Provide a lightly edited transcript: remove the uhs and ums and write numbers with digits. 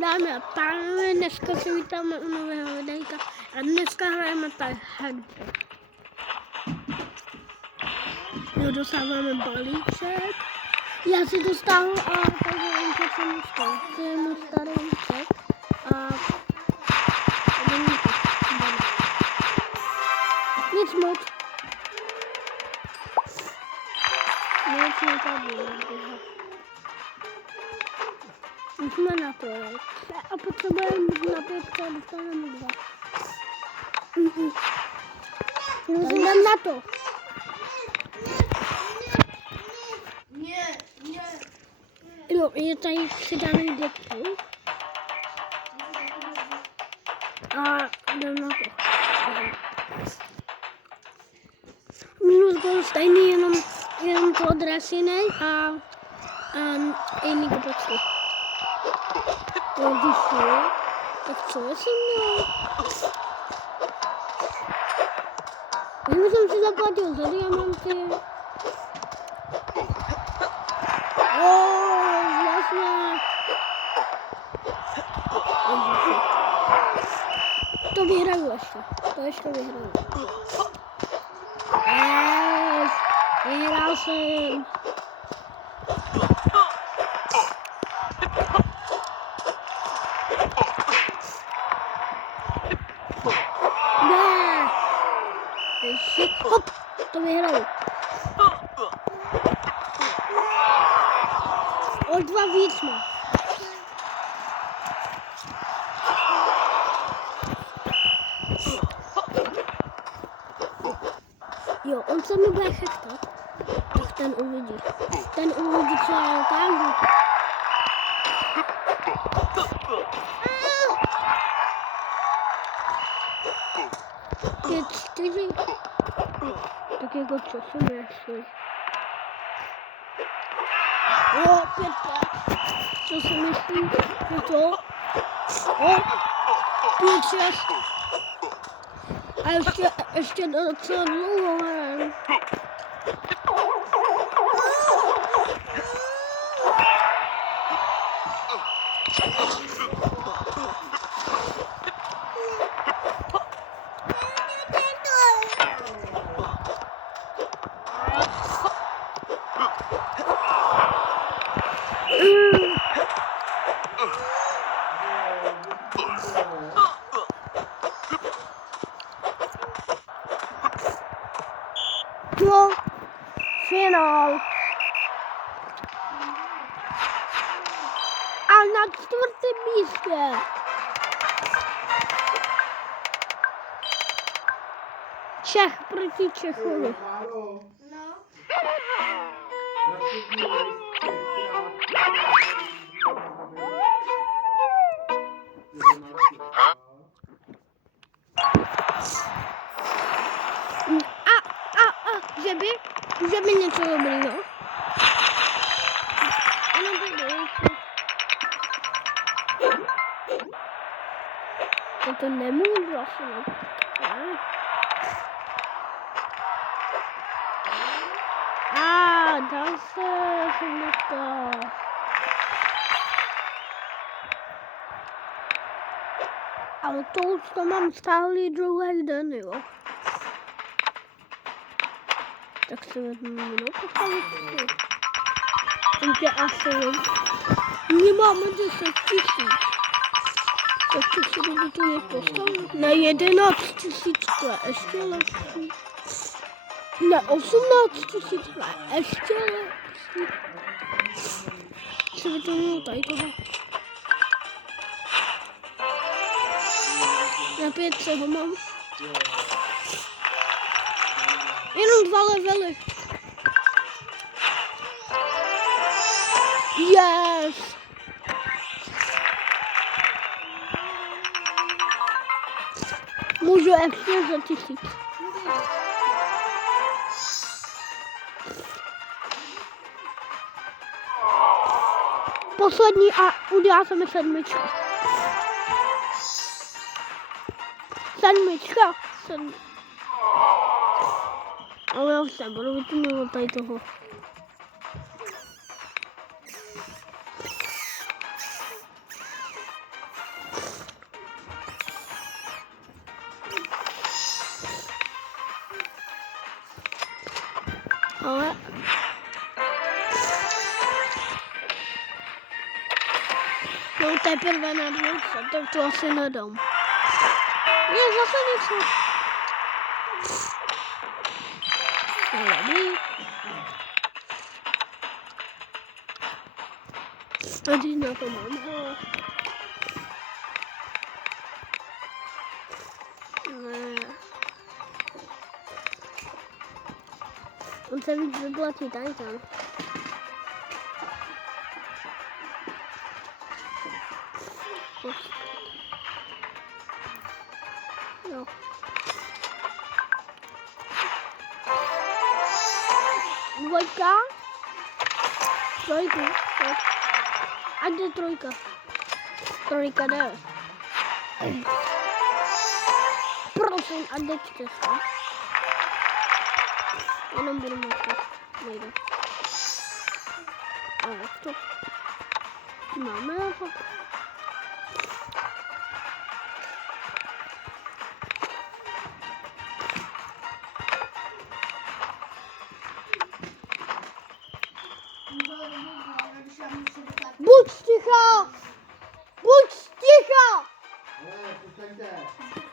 Dámy a pánové, dneska se vítáme u nového videjka a dneska hrajeme tak hrdě. Jo, dostáváme balíček. Já si to stáhnu a takže balíček jsem dostal. To je můj starý balíček a nic moc. Nic nepadlo. Musíme na to jít. A potřebujeme na 5 a dostaneme 2. Jdem na to. Jo, je tady přidaný dětku. A jdem na to. Minus gol stejný, jenom to odraz jiný a jiný kopečky. Tak co je se mnou? Já jsem si zaplatil za diamanty. Vlastně. To vyhraju ještě. To ještě vyhraju. Vyhrál jsem. Hop, to vyhraju. O 2 víc má. Jo, on se mi bude chechtat. Tak ten uvidí. Ten uvidí, co já ukážu. 5, 4. Tak jako co jsem ještě. O, 5, 5. Co si myslí? Je to? O, 5, 6. A ještě docela dlouho hrám. No, finál. A na 4. místě. Čech proti Čechovi. Že by něco dobrýho. Jenom to doufám. To nemůžu vlastně. Zase jsem dostal. Ale to už to mám stáhlý druhý den, jo. Tak se vezmu postavit. Takže asi nemáme 10 000. Tak to si to nepostavit. Na 11 000 ještě lepší. Na 18 000 ještě lepší. Co by to mělo tady toho? Na 5 ho mám. Jenom 2 levely. Yes! Můžu ještě za 1000. Poslední a udělá se mi 7. 7. Ale já už se budu vytunovat tady toho. Jsou teprve na dvojce, tak to asi nedám. Je zase něco. Dobrý. A teď na to mám. Ne. On se víc vyplatí tady tam. Jo. Dvojka. Trojku. A kde trojka? Trojka jde. Prosím, a kde čtyřka? Jenom budu mít. Nejde. A jak to? Máme to. Buď ticho! Buď ticho! Přestaňte.